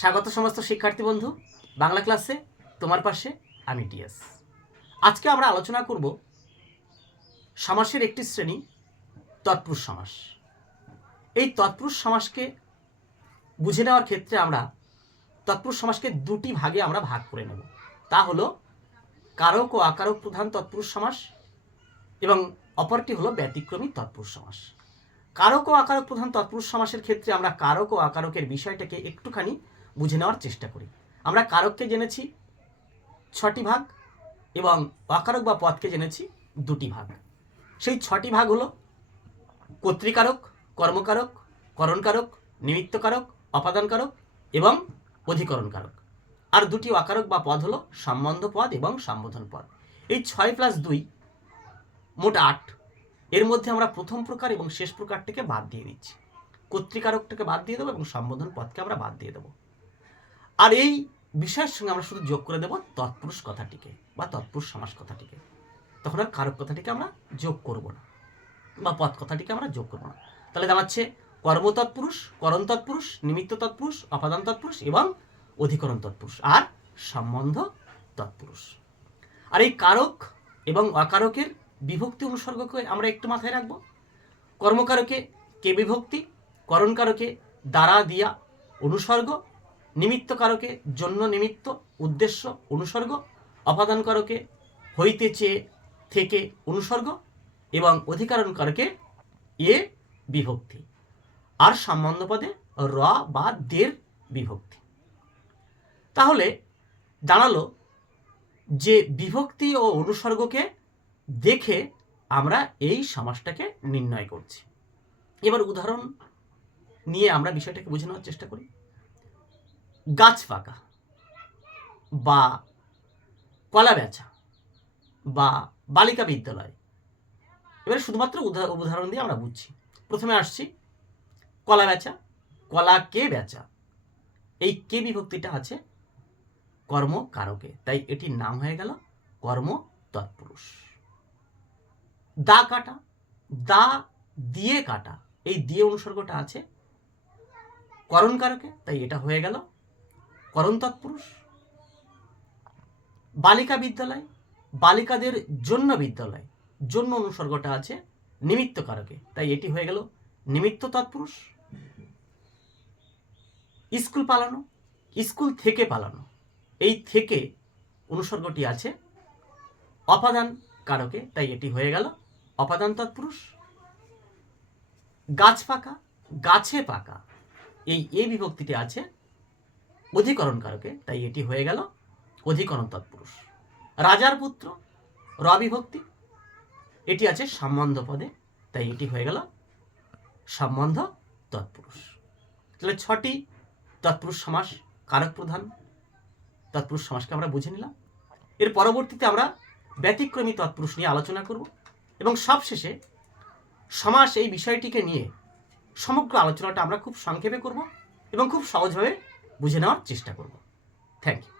স্বাগত সমস্ত শিক্ষার্থী বন্ধু। বাংলা ক্লাসে, তোমার পাশে আমি টিএস। আজকে আমরা আলোচনা করব সমাসের একটি শ্রেণি, তৎপুরুষ সমাস। এই তৎপুরুষ সমাসকে বুঝে নেওয়ার ক্ষেত্রে আমরা তৎপুরুষ সমাসকে দুটি ভাগে আমরা ভাগ করে নেব। তা হলো কারক ও আকারক প্রধান তৎপুরুষ সমাস এবং অপরটি হলো ব্যতিক্রমী তৎপুরুষ সমাস। কারক ও আকারক প্রধান তৎপুরুষ সমাসের ক্ষেত্রে আমরা কারক ও আকারকের বিষয়টাকে একটুখানি বুঝে নেওয়ার চেষ্টা করি। আমরা কারককে জেনেছি, ছটি ভাগ, এবং অকারক বা পদকে জেনেছি দুটি ভাগ। সেই ছটি ভাগ হলো কর্তৃকারক, কর্মকারক, করণকারক, নিমিত্তকারক, অপাদানকারক এবং অধিকরণকারক। আর দুটি অকারক বা পদ হলো সম্বন্ধ পদ এবং সম্বোধন পদ। এই ছয় প্লাস দুই মোট আট। এর মধ্যে আমরা প্রথম প্রকার এবং শেষ প্রকারটিকে বাদ দিয়ে দিচ্ছি। কর্তৃকারকটাকে বাদ দিয়ে দেবো এবং সম্বোধন পদকে আমরা বাদ দিয়ে দেবো। আর এই বিষয়ের সঙ্গে আমরা শুধু যোগ করে দেব তৎপুরুষ কথাটিকে বা তৎপুরুষ সমাস কথাটিকে। তখন আর কারক কথাটিকে আমরা যোগ করব না বা পথ কথাটিকে আমরা যোগ করব না। তাহলে দাঁড়াচ্ছে কর্ম তৎপুরুষ, করণ তৎপুরুষ, নিমিত্ত তৎপুরুষ, অপাদান তৎপুরুষ এবং অধিকরণ তৎপুরুষ আর সম্বন্ধ তৎপুরুষ। আর এই কারক এবং অকারকের বিভক্তি অনুসর্গকে আমরা একটু মাথায় রাখব। কর্মকারকে কে বিভক্তি, করণকারকে দ্বারা দিয়া অনুসর্গ নিমিত্তকারকে জন্য নিমিত্ত, উদ্দেশ্য, অনুসর্গ অপাদানকারকে হইতে চেয়ে থেকে অনুসর্গ এবং অধিকারণকারকে এ বিভক্তি। আর সম্বন্ধ পদে র বা দের বিভক্তি। তাহলে দাঁড়াল যে বিভক্তি ও অনুসর্গকে দেখে আমরা এই সমাজটাকে নির্ণয় করছি। এবার উদাহরণ নিয়ে আমরা বিষয়টাকে বুঝে নেওয়ার চেষ্টা করি। গাছ পাকা বা কলা বেচা বা বালিকা বিদ্যালয়। এবারে শুধুমাত্র উদা- উদাহরণ দিয়ে আমরা বুঝছি। প্রথমে আসছি, কলা বেচা, কলা কে বেচা? এই কে বিভক্তিটা আছে? কর্ম কারকে তাই এটির নাম হয়ে গেল কর্ম তৎপুরুষ দা কাটা, দা দিয়ে কাটা। এই দিয়ে অনুসর্গটা আছে করণ কারকে তাই এটা হয়ে গেল করণ তৎপুরুষ বালিকা বিদ্যালয়, বালিকাদের জন্য বিদ্যালয়, জন্য অনুসর্গটা আছে নিমিত্ত কারকে। তাই এটি হয়ে গেল নিমিত্ত তৎপুরুষ স্কুল পালানো, স্কুল থেকে পালানো। এই থেকে অনুসর্গটি আছে অপাদান কারকে, তাই এটি হয়ে গেল অপাদান তৎপুরুষ গাছ পাকা, গাছে পাকা, এই এ বিভক্তিটি আছে অধিকরণ কারকে তাই এটি হয়ে গেল অধিকরণ তৎপুরুষ। রাজার পুত্র রবিভক্তি এটি আছে সম্বন্ধ পদে, তাই এটি হয়ে গেল সম্বন্ধ তৎপুরুষ। তাহলে ছটি তৎপুরুষ সমাস কারক প্রধান, তৎপুরুষ সমাসকে আমরা বুঝে নিলাম। এর পরবর্তীতে আমরা ব্যতিক্রমী তৎপুরুষ নিয়ে আলোচনা করব এবং সবশেষে সমাস এই বিষয়টিকে নিয়ে সমগ্র আলোচনাটা আমরা খুব সংক্ষেপে করব এবং খুব সহজভাবে বুঝে নেওয়ার চেষ্টা করব। Thank you